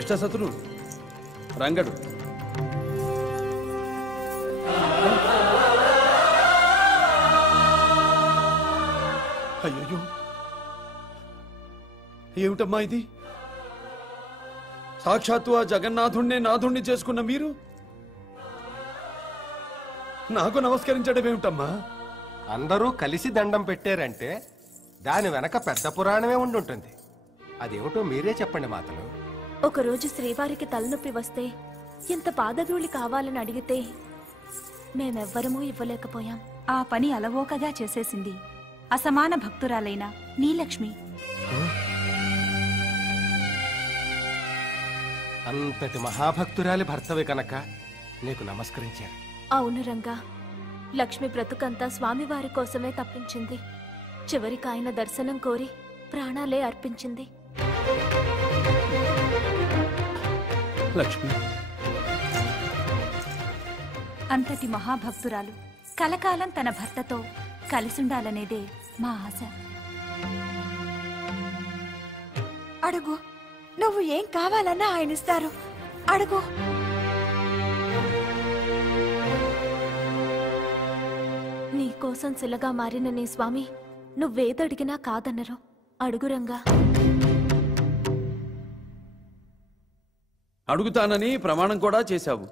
ఇష్టసతుడు రంగడు అయ్యో ఏమిటమ్మా ఇది? సాక్షాత్తు ఆ జగన్నాథుణ్ణే నాథుణ్ణి చేసుకున్న మీరు నాకు నమస్కరించడం ఏమిటమ్మా? అందరూ కలిసి దండం పెట్టారంటే దాని వెనక పెద్ద పురాణమే ఉండుంటుంది. అదేమిటో మీరే చెప్పండి మాతలు. ఒకరోజు శ్రీవారికి తలనొప్పి వస్తే ఇంత పాదధూళి కావాలని అడిగితే మేమెవ్వరమూ ఇవ్వలేకపోయాం. ఆ పని అలవోకగా చేసేసింది అసమాన భక్తురాలైన నీలక్ష్మి. అంతటి మహాభక్తురాలి భర్తవి కనుక నీకు నమస్కరించాను. అవును రంగా, లక్ష్మి బ్రతుకంతా స్వామివారి కోసమే తప్పించింది. చివరికి ఆయన దర్శనం కోరి ప్రాణాలే అర్పించింది. లక్ష్మి అంతటి మహాభక్తురాలు కలకాలం తన భర్తతో కలిసుండాలనేదే మా ఆశ. అడుగు, నువ్వు ఏం కావాలన్నా ఆయన ఇస్తారు. అడుగు. నీ కోసం శిలగా మారిన నీ స్వామి నువ్వేదడిగినా కాదన్నరు. అడుగు రంగా. అడుగుతానని ప్రమాణం కూడా చేశావు.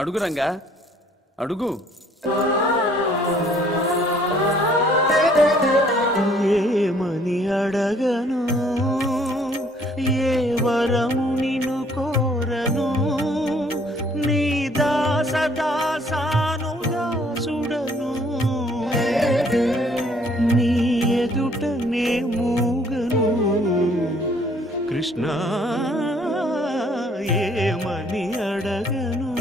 అడుగు రంగా, అడుగు. ఏమని అడగను, ఏ వరము నిన్ను కోరను, నీ దాసదాసాను దాసుడను, నీ ఎదుటనే మూగను కృష్ణ. ఏమని అడగను.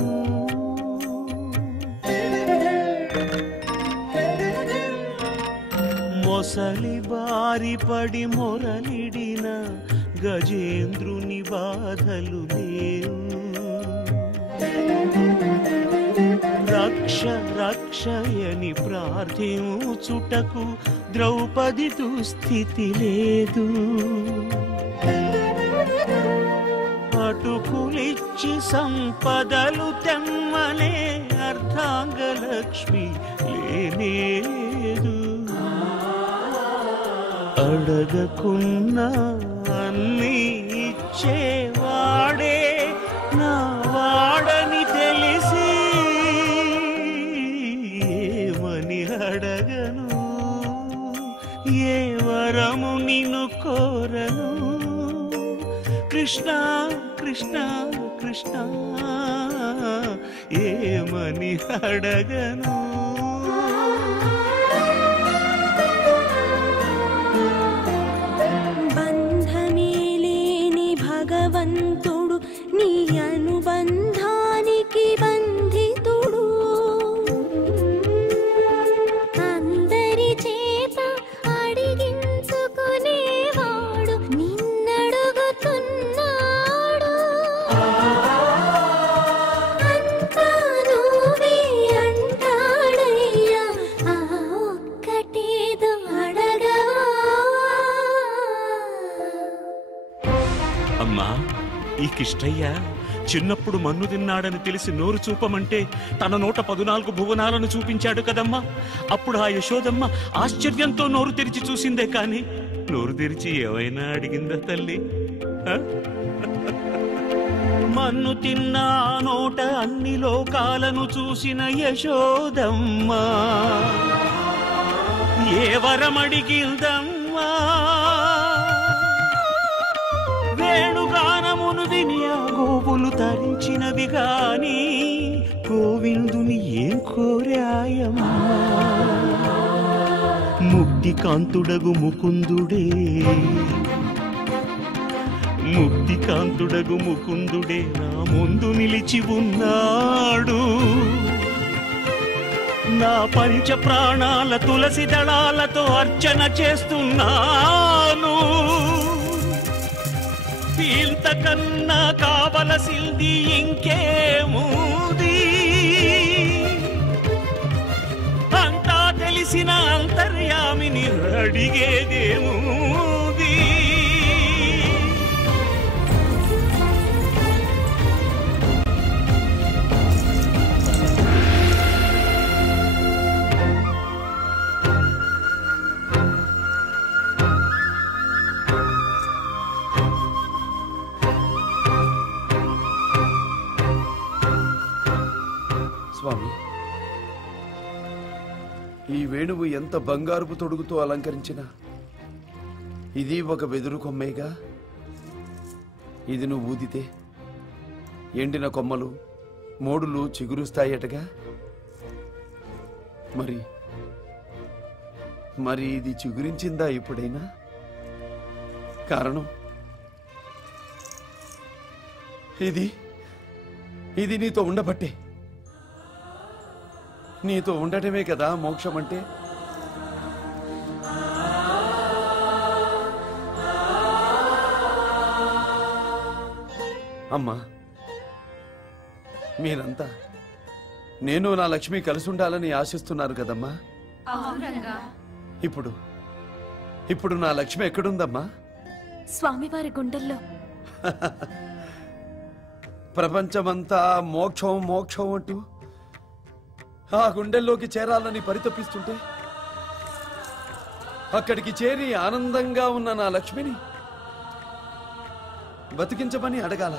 మొసలి బారి పడి మొరలిడిన గజేంద్రుని బాధలు లేవు. రక్ష రక్షయని ప్రార్థించుటకు ద్రౌపది దుస్థితి లేదు. అటుకులిచ్చి సంపదలు తెమ్మనే అర్ధాంగలక్ష్మి లేనేదు. అడగకున్నా అన్నీ ఇచ్చేవాడే నా వాడని తెలిసి ఏమని అడగను, ఏ వరము నిన్ను కోరను కృష్ణ కృష్ణ కృష్ణ. ఏమని అడగను. బంధమే లేని భగవంతుడు నీ అనుబంధానికి బంధితుడు. అందరి చేత అడిగించుకునేవాడు నిన్నడుగుతున్నాడు. అంతా నువ్వే అంటాడయ్యా, ఆ ఒక్కటేదో అడగవా. అమ్మా, ఈ కిష్టయ్య చిన్నప్పుడు మన్ను తిన్నాడని తెలిసి నోరు చూపమంటే తన నోట 14 భువనాలను చూపించాడు కదమ్మా. అప్పుడు ఆ యశోదమ్మ ఆశ్చర్యంతో నోరు తెరిచి చూసిందే కాని నోరు తెరిచి ఏమైనా అడిగిందా తల్లి? మన్ను తిన్నా నోట అన్ని లోకాలను చూసిన యశోదమ్మ ఏ వరమడిగిందమ్మా? వేణుగానమును విని ఆ గోవులు తరించినవి గాని గోవిందుని ఏం కోరాయమ్మా? ముక్తి కాంతుడగు ముకుందుడే, ముక్తి కాంతుడగు ముకుందుడే నా ముందు నిలిచి ఉన్నాడు. నా పంచ ప్రాణాల తులసి దళాలతో అర్చన చేస్తున్నాను. ఇంతకన్నా కావలసింది ఇంకేముందమ్మా? స్వామి, ఈ వేణువు ఎంత బంగారుపు తొడుగుతో అలంకరించినా ఇది ఒక వెదురు కొమ్మేగా. ఇది నువ్వు ఊదితే ఎండిన కొమ్మలు మోడులు చిగురుస్తాయటగా. మరి ఇది చిగురించిందా ఎప్పుడైనా? కారణం ఇది నీతో ఉండబట్టే. నీతో ఉండటమే కదా మోక్షం అంటే. అమ్మా, మీరంతా నేను నా లక్ష్మి కలిసి ఉండాలని ఆశిస్తున్నారు కదమ్మా. ఇప్పుడు నా లక్ష్మి ఎక్కడుందమ్మా? స్వామివారి గుండెల్లో. ప్రపంచమంతా మోక్షం మోక్షం అంటూ ఆ గుండెల్లోకి చేరాలని పరితపిస్తుంటే అక్కడికి చేరి ఆనందంగా ఉన్న నా లక్ష్మిని బతికించమని అడగాల?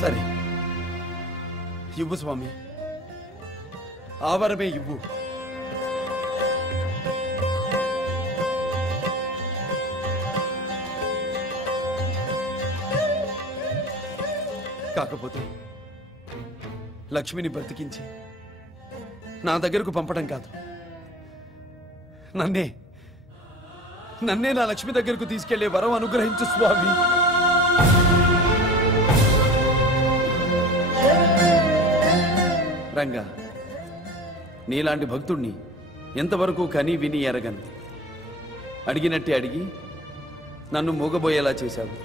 సరే, ఇవ్వు స్వామి, ఆవరమే ఇవ్వు. కాకపోతే లక్ష్మిని బ్రతికించి నా దగ్గరకు పంపడం కాదు, నన్నే నా లక్ష్మి దగ్గరకు తీసుకెళ్లే వరం అనుగ్రహించు స్వామి. రంగా, నీలాంటి భక్తుణ్ణి ఎంతవరకు కని విని ఎరగను. అడిగినట్టే అడిగి నన్ను మూగబోయేలా చేశావు.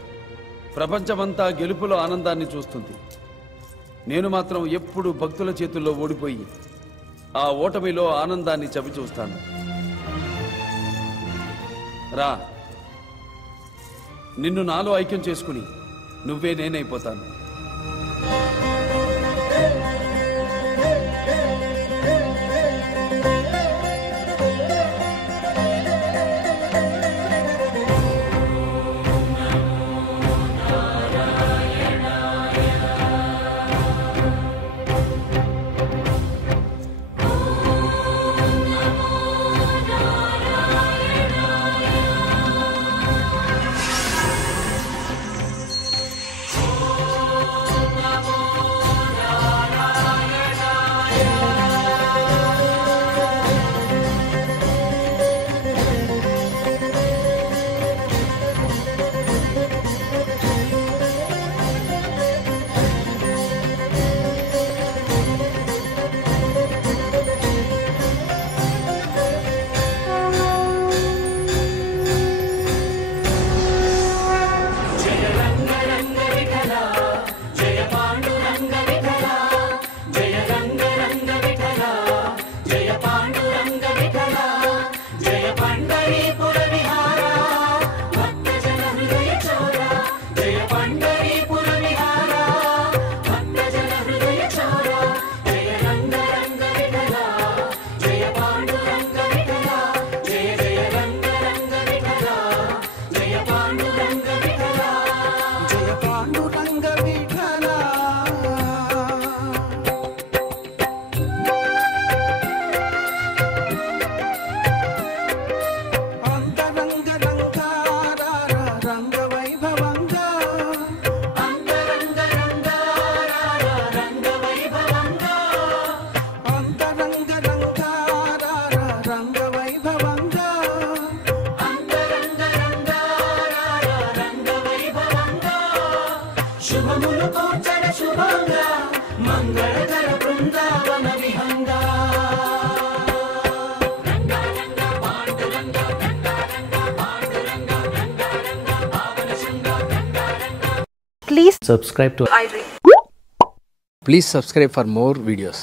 ప్రపంచమంతా గెలుపులో ఆనందాన్ని చూస్తుంది. నేను మాత్రం ఎప్పుడు భక్తుల చేతుల్లో ఓడిపోయి ఆ ఓటమిలో ఆనందాన్ని చవిచూస్తాను. రా, నిన్ను నాలో ఐక్యం చేసుకుని నువ్వే నేనైపోతాను. Please subscribe for more videos.